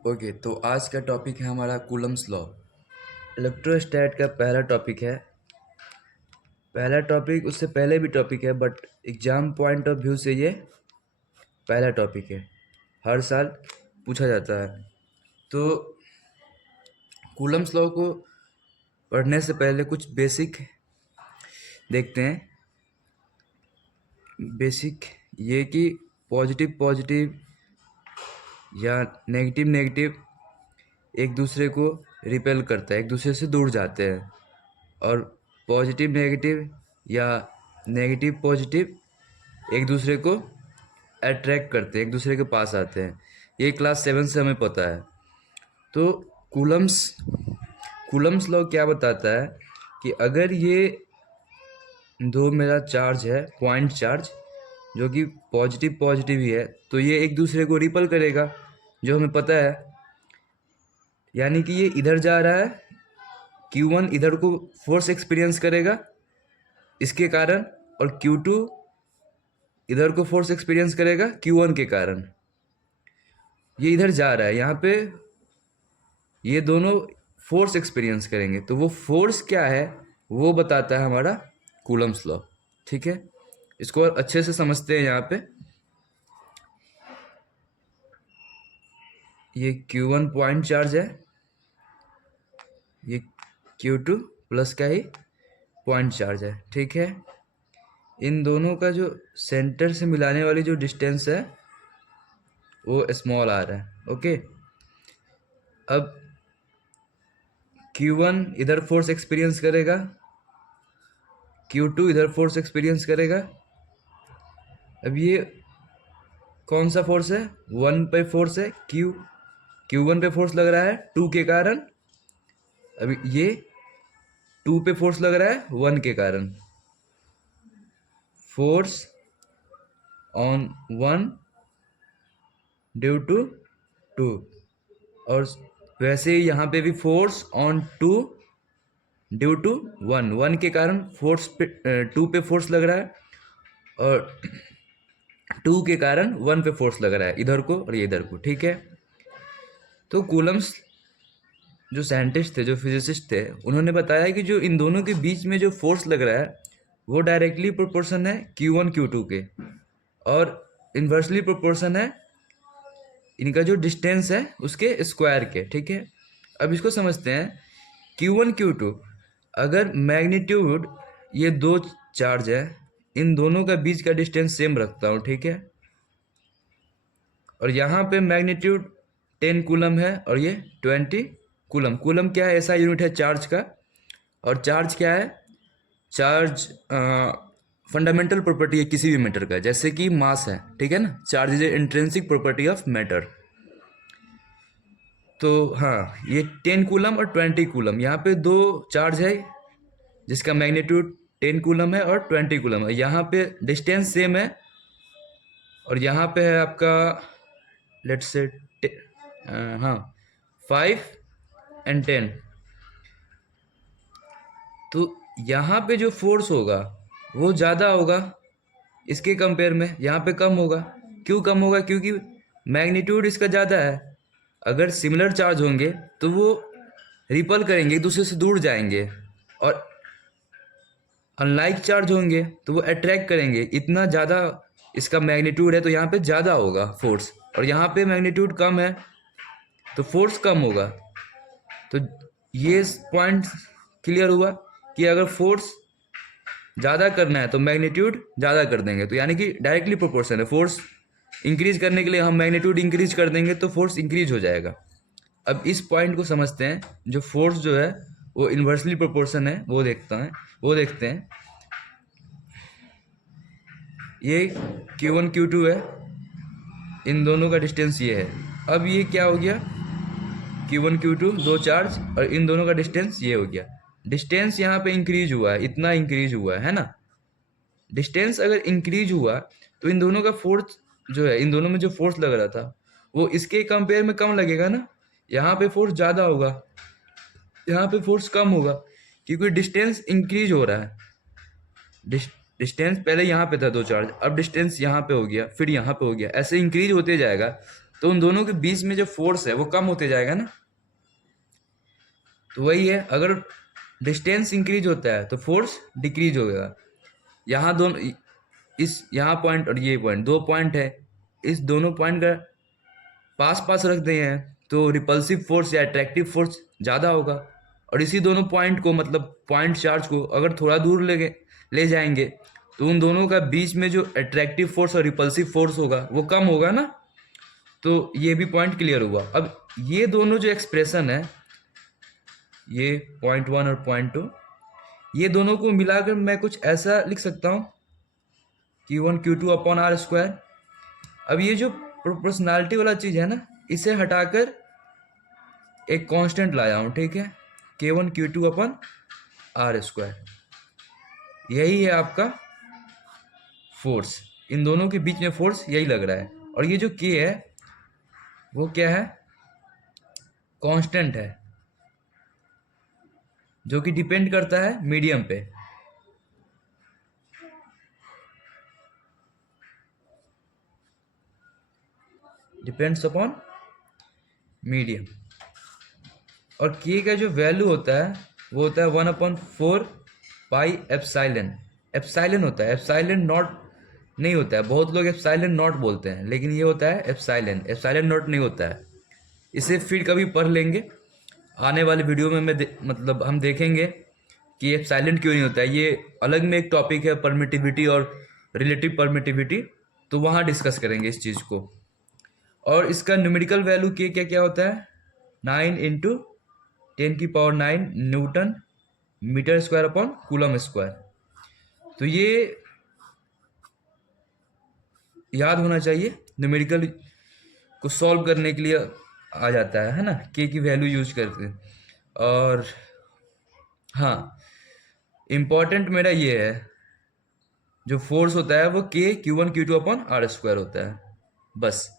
Okay, तो आज का टॉपिक है हमारा कूलम्स लॉ। इलेक्ट्रोस्टैट का पहला टॉपिक है। पहला टॉपिक उससे पहले भी टॉपिक है, but exam point of view से ये पहला टॉपिक है। हर साल पूछा जाता है। तो कूलम्स लॉ को पढ़ने से पहले कुछ बेसिक देखते हैं। बेसिक ये कि पॉजिटिव पॉजिटिव या नेगेटिव नेगेटिव एक दूसरे को रिपेल करता है, एक दूसरे से दूर जाते हैं। और पॉजिटिव नेगेटिव या नेगेटिव पॉजिटिव एक दूसरे को अट्रैक्ट करते हैं, एक दूसरे के पास आते हैं। ये क्लास 7 से हमें पता है। तो कूलम्स कूलम्स लॉ क्या बताता है कि अगर ये दो मेरा चार्ज है, पॉइंट चार्ज, जो कि पॉजिटिव पॉजिटिव ही है, तो ये एक दूसरे को रिपल करेगा, जो हमें पता है। यानी कि ये इधर जा रहा है, Q1 इधर को फोर्स एक्सपीरियंस करेगा इसके कारण, और Q2 इधर को फोर्स एक्सपीरियंस करेगा Q1 के कारण। ये इधर जा रहा है, यहाँ पे ये दोनों फोर्स एक्सपीरियंस करेंगे। तो वो फोर्स क्या है वो बताता है हमारा कूलम्स लॉ। ठीक है, इसको और अच्छे से समझते हैं। यहाँ पे ये Q1 पॉइंट चार्ज है, ये Q2 प्लस का ही पॉइंट चार्ज है। ठीक है, इन दोनों का जो सेंटर से मिलाने वाली जो डिस्टेंस है वो स्मॉल आ रहा है। ओके, अब Q1 इधर फोर्स एक्सपीरियंस करेगा, Q2 इधर फोर्स एक्सपीरियंस करेगा। अब ये कौन सा फोर्स है? 1 पे फोर्स है, Q1 पे फोर्स लग रहा है 2 के कारण। अभी ये 2 पे फोर्स लग रहा है 1 के कारण। Force on 1 due to 2। और वैसे ही यहाँ पे भी फोर्स ऑन 2 ड्यू टू 1 के कारण फोर्स पे 2 पे फोर्स लग रहा है, और 2 के कारण 1 पे फोर्स लग रहा है, इधर को और ये इधर को। ठीक है, तो कूलम्स जो साइंटिस्ट थे, जो फिजिसिस्ट थे, उन्होंने बताया कि जो इन दोनों के बीच में जो फोर्स लग रहा है वो डायरेक्टली प्रोपोर्शन है Q1 Q2 के, और इन्वर्सली प्रोपोर्शन है इनका जो डिस्टेंस है उसके स्क्वायर के। ठीक है, अब इसको समझते हैं। Q1 Q2 अगर मैग्नीट्यूड, ये दो चार्ज है, इन दोनों का बीच का डिस्टेंस सेम रखता हूँ। ठीक है, और यहाँ पे मैग्नीट्यूड 10 कूलम है और ये 20 कूलम। कूलम क्या है? ऐसा यूनिट है चार्ज का। और चार्ज क्या है? चार्ज फंडामेंटल प्रॉपर्टी है किसी भी मैटर का, जैसे कि मास है। ठीक है ना, charge is a intrinsic property of matter. तो हाँ, ये 10 कूलम और 20 कूलम, यहाँ पे दो चार्ज है जिसका मैग्नीट्यूड 10 कूलम है और 20 कूलम है। यहाँ पे डिस्टेंस सेम है, और यहाँ पे है आपका लेट्स से हाँ 5 एंड 10। तो यहाँ पे जो फोर्स होगा वो ज़्यादा होगा इसके कंपेयर में, यहाँ पे कम होगा। क्यों कम होगा? क्योंकि मैग्नीट्यूड इसका ज़्यादा है। अगर सिमिलर चार्ज होंगे तो वो रिपल करेंगे, एक दूसरे से दूर जाएंगे, और अनलाइक चार्ज होंगे तो वो अट्रैक्ट करेंगे। इतना ज़्यादा इसका मैग्नीट्यूड है तो यहाँ पे ज़्यादा होगा फोर्स, और यहाँ पे मैग्नीट्यूड कम है तो फोर्स कम होगा। तो ये पॉइंट क्लियर हुआ कि अगर फोर्स ज़्यादा करना है तो मैग्नीट्यूड ज़्यादा कर देंगे, तो यानी कि डायरेक्टली प्रोपोर्शन है। फोर्स इंक्रीज करने के लिए हम मैग्नीट्यूड इंक्रीज कर देंगे तो फोर्स इंक्रीज हो जाएगा। अब इस पॉइंट को समझते हैं। जो फोर्स जो है वो इन्वर्सली प्रोपोर्शन है, वो देखते हैं। ये Q1 Q2 है, इन दोनों का डिस्टेंस ये है। अब ये क्या हो गया? Q1 Q2 दो चार्ज, और इन दोनों का डिस्टेंस ये हो गया। डिस्टेंस यहाँ पे इंक्रीज हुआ है, इतना इंक्रीज हुआ है ना। डिस्टेंस अगर इंक्रीज हुआ तो इन दोनों का फोर्स जो है, इन दोनों में जो फोर्स लग रहा था वो इसके कंपेयर में कम लगेगा ना। यहाँ पे फोर्स ज़्यादा होगा, यहाँ पे फोर्स कम होगा, क्योंकि डिस्टेंस इंक्रीज हो रहा है। डिस्टेंस पहले यहाँ पे था दो चार्ज, अब डिस्टेंस यहाँ पे हो गया, फिर यहाँ पे हो गया, ऐसे इंक्रीज होते जाएगा। तो उन दोनों के बीच में जो फोर्स है वो कम होते जाएगा ना। तो वही है, अगर डिस्टेंस इंक्रीज होता है तो फोर्स डिक्रीज होगा। यहाँ दोनों, इस यहाँ पॉइंट और ये पॉइंट, दो पॉइंट है, इस दोनों पॉइंट का पास पास रख दिए हैं तो रिपल्सिव फोर्स या अट्रैक्टिव फोर्स ज़्यादा होगा। और इसी दोनों पॉइंट को, मतलब पॉइंट चार्ज को अगर थोड़ा दूर ले जाएंगे तो उन दोनों का बीच में जो अट्रैक्टिव फोर्स और रिपल्सिव फोर्स होगा वो कम होगा ना। तो ये भी पॉइंट क्लियर हुआ। अब ये दोनों जो एक्सप्रेशन है, ये पॉइंट वन और पॉइंट टू, ये दोनों को मिलाकर मैं कुछ ऐसा लिख सकता हूँ, Q1 Q2/r²। अब ये जो प्रोपोर्शनैलिटी वाला चीज़ है ना, इसे हटाकर एक कांस्टेंट लाया हूँ, ठीक है, K1 Q2/r²। यही है आपका फोर्स, इन दोनों के बीच में फोर्स यही लग रहा है। और ये जो K है वो क्या है, कांस्टेंट है, जो कि डिपेंड करता है मीडियम पे। Depends upon medium. और K का जो वैल्यू होता है वो होता है 1/4 पाई एप्साइलन होता है, एप्साइलन नॉट नहीं होता है। बहुत लोग एप्साइलन नॉट बोलते हैं, लेकिन ये होता है एप्साइलन, एप्साइलन नॉट नहीं होता है। इसे फिर कभी पढ़ लेंगे आने वाले वीडियो में। मतलब हम देखेंगे कि एप्साइलन क्यों नहीं होता है। ये अलग में एक टॉपिक है, परमिटिविटी और रिलेटिव परमिटिविटी, तो वहाँ डिस्कस करेंगे इस चीज़ को। और इसका न्यूमेरिकल वैल्यू के क्या क्या होता है, 9 × 10⁹ newton metre square upon coulomb square. तो ये याद होना चाहिए, न्यूमेरिकल को सॉल्व करने के लिए आ जाता है ना, के की वैल्यू यूज करके। और हाँ, इम्पॉर्टेंट मेरा ये है, जो फोर्स होता है वो K Q1 Q2/r² होता है, बस।